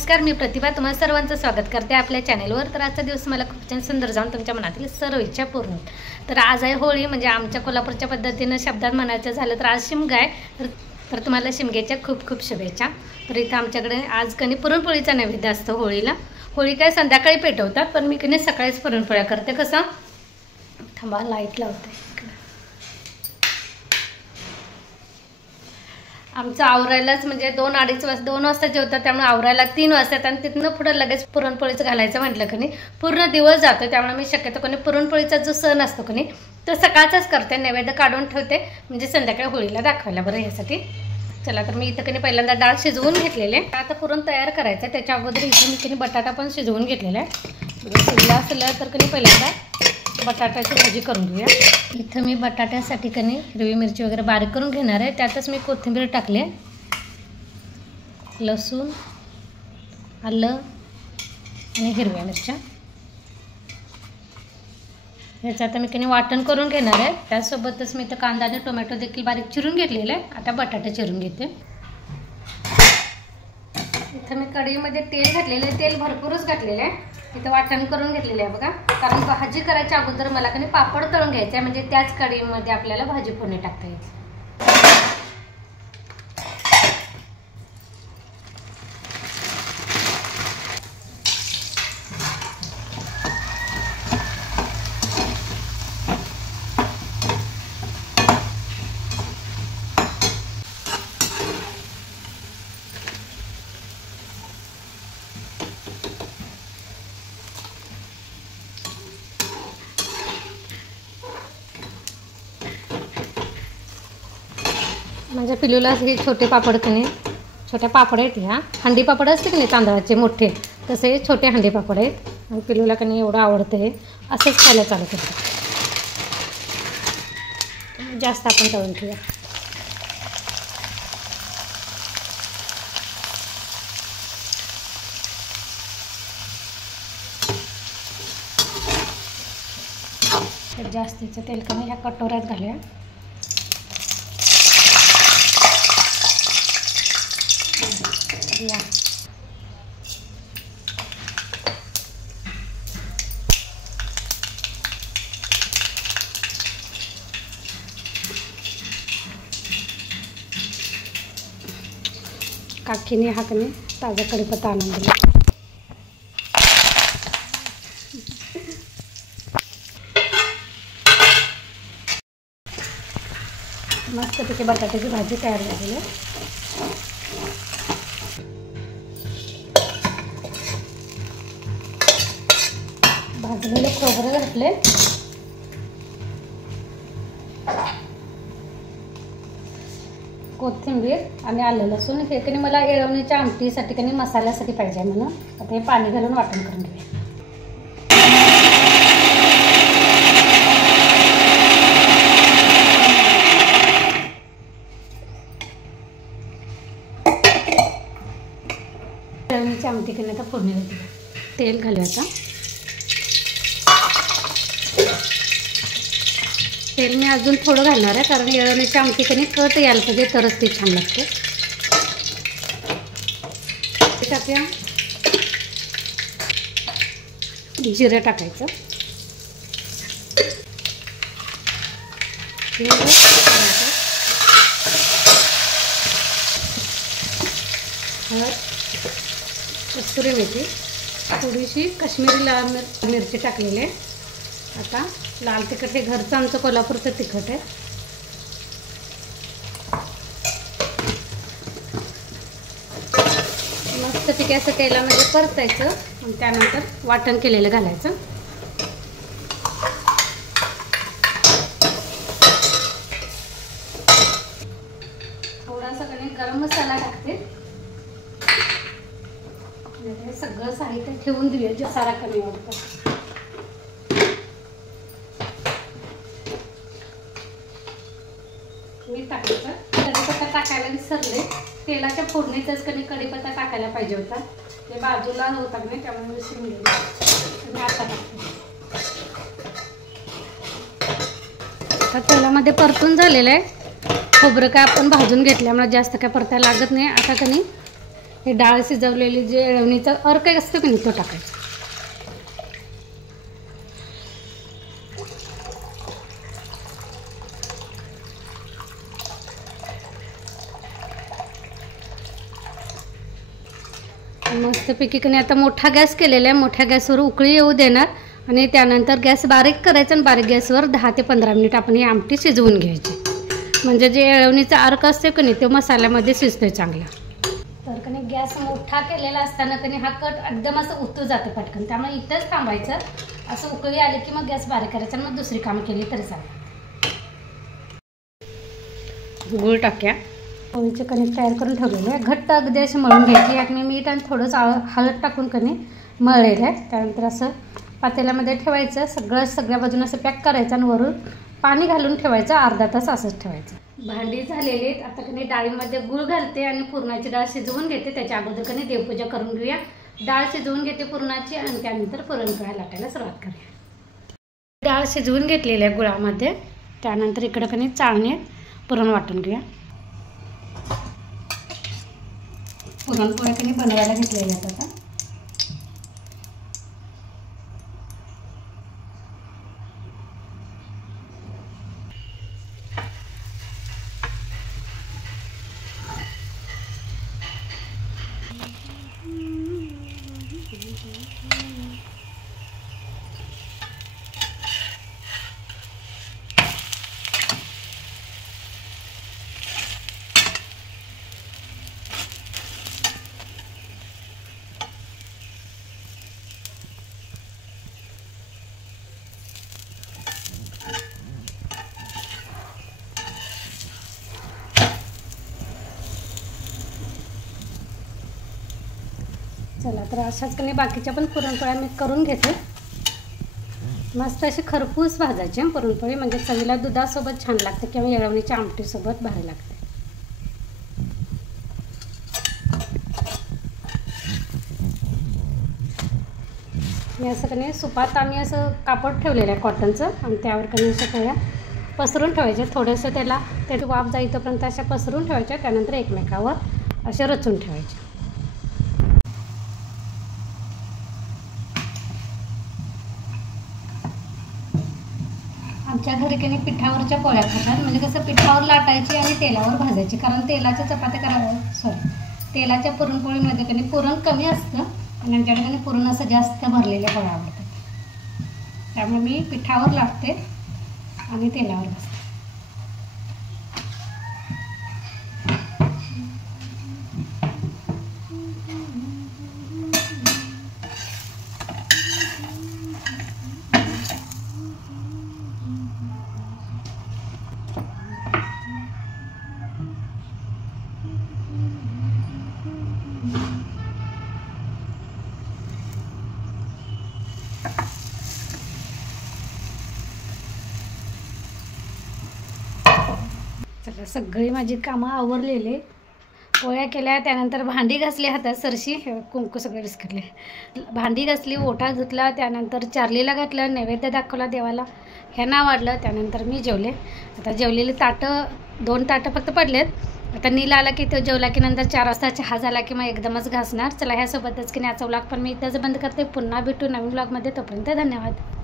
नमस्कार, मी प्रतिभा तुम्हाला सर्वांचं स्वागत करते आपल्या चॅनलवर। तर आजचा दिवस मला खूप छान सुंदर जाऊन तुमच्या मनातील सर्व इच्छा पूर्ण। तर आज आहे होळी, म्हणजे आमच्या कोल्हापूरच्या पद्धतीने शब्दात म्हणायचं झालं तर आज शिमगा आहे। तर तुम्हाला शिमग्याच्या खूप खूप शुभेच्छा। तर इथं आमच्याकडे आज कणी पुरणपोळीचा नैवेद्य असतो होळीला। होळी काय संध्याकाळी पेटवतात, पण मी कणी सकाळीच पुरणपोळ्या करते। कसं थांबा लाईट लावते। आमचं आवरायलाच म्हणजे 2 वाजता जेवतात, त्यामुळे आवरायला 3 वाजतात आणि तिथनं पुढे लगेच पुरणपोळीचं घालायचं म्हटलं की नाही पूर्ण दिवस जातो। त्यामुळे मी शक्यतो कोणी पुरणपोळीचा जो सण असतो की नाही तो सकाळचाच करते, नैवेद्य काढून ठेवते म्हणजे संध्याकाळी होळीला दाखवायला बरं यासाठी। चला तर मी इथं कधी पहिल्यांदा डाळ शिजवून घेतलेले, आता पुरण तयार करायचं। त्याच्या अगोदर इथं मी कधी बटाटा पण शिजवून घेतलेला आहे। शिजला असलं तर कधी पहिल्यांदा बटाट्याची भाजी करून घेऊया। इथं मी बटाट्यासाठी कणी हिरवी मिरची वगैरे बारीक करून घेणार आहे। त्यातच मी कोथिंबीर टाकले, लसूण, आलं आणि हिरव्या मिरच्या ह्याचं आता मी कणी वाटण करून घेणार आहे। त्यासोबतच मी तर कांदा आणि टोमॅटो देखील बारीक चिरून घेतलेले आहे। आता बटाटे चिरून घेते। इथं मी कढईमध्ये तेल घातलेलं आहे, तेल भरपूरच घातलेलं आहे। इथं वाटण करून घेतलेलं आहे बघा, कारण भाजी करायच्या अगोदर मला कणी पापड तळून घ्यायचं आहे, म्हणजे त्याच कढईमध्ये आपल्याला भाजी फोडणी टाकता येईल। म्हणजे पिलूला हे छोटे पापड कणी छोट्या पापड आहेत, ह्या हंडी पापड असते की नाही तांदळाचे मोठे, तसे छोटे हंडी पापड आहेत। आणि पिलूला कणी एवढं आवडतं हे, असंच खायला चालू करतं। जास्त आपण तळून ठेवूया। जास्तीचं तेल कमी ह्या कटोऱ्यात घालूया। काकीने हा कणी ताजा कढीपत्ता आणून दिला। मस्तपैकी बटाट्याची भाजी तयार झालेली आहे। भाजलेलं खोबरं घातले, कोथिंबीर आणि आलं लसूण। हे कणी मला येळवणीच्या आमटीसाठी कणी मसाल्यासाठी पाहिजे म्हणून आता हे पाणी घालून वाटण करून घेऊया। येळवणीची आमटी कणी आता फोडणी देते। तेल घालूया आता। तेल मी अजून थोडं घालणार आहे, कारण येळवणीची आमटी कणी कट यायला पाहिजे तरच ती छान लागते। टाकूया जिरं टाकायचं, कस्तुरी मेथी, थोडीशी काश्मीरी लाल मिरची टाकलेली आहे। आता लाल तिखट, हे घरचं आमचं कोल्हापूरचं तिखट आहे। मस्तपैकी असं तेलामध्ये परतायचं आणि त्यानंतर वाटण केलेलं घालायचं। थोडासा कणी गरम मसाला टाकते। हे सगळं साहित्य ठेवून देऊया, जे सारा कमी वाटतं। मी टाकायचं, कढीपत्ता टाकायला विसरले। तेलाच्या फोडणीतच कधी कढीपत्ता टाकायला पाहिजे होता, ते बाजूला होता नाही त्यामुळे विसरून गेले। मी आता टाकते। आता तेलामध्ये परतून झालेलं आहे खोबरं, काय आपण भाजून घेतल्यामुळे जास्त काय परतायला लागत नाही। आता कणी हे डाळ शिजवलेली जे येळवणीचा अर्क असतो की नाही तो टाकायचा. मस्तपैकी की नाही आता मोठा गॅस केलेला आहे. मोठ्या गॅसवर उकळी येऊ देणार आणि त्यानंतर गॅस बारीक करायचा आणि बारीक गॅसवर 10 ते 15 मिनिट आपण ही आमटी शिजवून घ्यायची. म्हणजे जे येळवणीचा अर्क असतो की नाही तो मसाल्यामध्ये शिजतोय चांगला. तर की नाही गॅस मोठा केलेला असताना की नाही हा कट एकदम असं उतू जातं पटकन. त्यामुळे इथंच थांबायचं. असं उकळी आली की मग गॅस बारीक करायचा आणि मग दुसरी कामं केली तरी चालेल. गूळ टाक्या पोळीचे कणिक तयार करून ठेवलेलं आहे. घट्ट अगदी अशी मळून घ्यायची. यात मी मीठ आणि थोडंसं हळद टाकून कणी मळलेलं आहे. त्यानंतर असं पातेल्यामध्ये ठेवायचं. सगळ्या बाजूने असं पॅक करायचं आणि वरून पाणी घालून ठेवायचं. अर्धा तास असंच ठेवायचं. भांडी झालेली आहेत. आता कणी डाळीमध्ये गूळ घालते आणि पुरणाची डाळ शिजवून घेते. त्याच्या अगोदर कणी देवपूजा करून घेऊया. डाळ शिजवून घेते पुरणाची आणि त्यानंतर पुरणपोळ्या लाटायला सुरुवात करूया. डाळ शिजवून घेतलेली आहे गुळामध्ये. त्यानंतर इकडं कणी चाळणीत पुरण वाटून घेऊया. पुरणपोळ्या कणी बनवायला घेतलेल्या आहेत आता. चला तर अशाच कणी बाकीच्या पण पुरणपोळ्या मी करून घेते. मस्त अशी खरपूस भाजायची पुरणपोळी. म्हणजे चवीला दुधासोबत छान लागते किंवा येळवणीच्या आमटीसोबत भारी लागते. मी असं कणी सुपात आम्ही असं कापड ठेवलेलं आहे कॉटनचं आणि त्यावर कणी अशा पोळ्या पसरून ठेवायच्या. थोडंसं त्याची वाफ जाईपर्यंत अशा पसरून ठेवायच्या. त्यानंतर एकमेकावर अशा रचून ठेवायच्या. आमच्या घरी कणी पिठावरच्या पोळ्या खातात. म्हणजे कसं पिठावर लाटायची आणि तेलावर भाजायची. कारण तेलाच्या चपात्या तेलाच्या पुरणपोळीमध्ये कणी पुरण कमी असतं आणि आमच्याकडे कणी पुरण असं जास्त भरलेल्या पोळ्या आवडतात. त्यामुळे मी पिठावर लाटते आणि तेलावर भाजते. चला सगळी माझी कामं आवरलेली. पोळ्या केल्या. त्यानंतर भांडी घासली. हातात सरशी कुंकू सगळे विस्कटले. भांडी घासली. ओटा धुतला. त्यानंतर चार्लीला घातलं. नैवेद्य दाखवला देवाला. ह्यांना वाढलं. त्यानंतर मी जेवले. आता जेवलेली ताटं 2 ताटं फक्त पडलेत. आता नीला आला की तो जेवला की नंतर 4 वाजता चहा झाला की मग एकदमच घासणार. चला ह्यासोबतच की नाही आजचा व्लॉग पण मी इथंच बंद करते. पुन्हा भेटू नवीन व्लॉगमध्ये. तोपर्यंत धन्यवाद.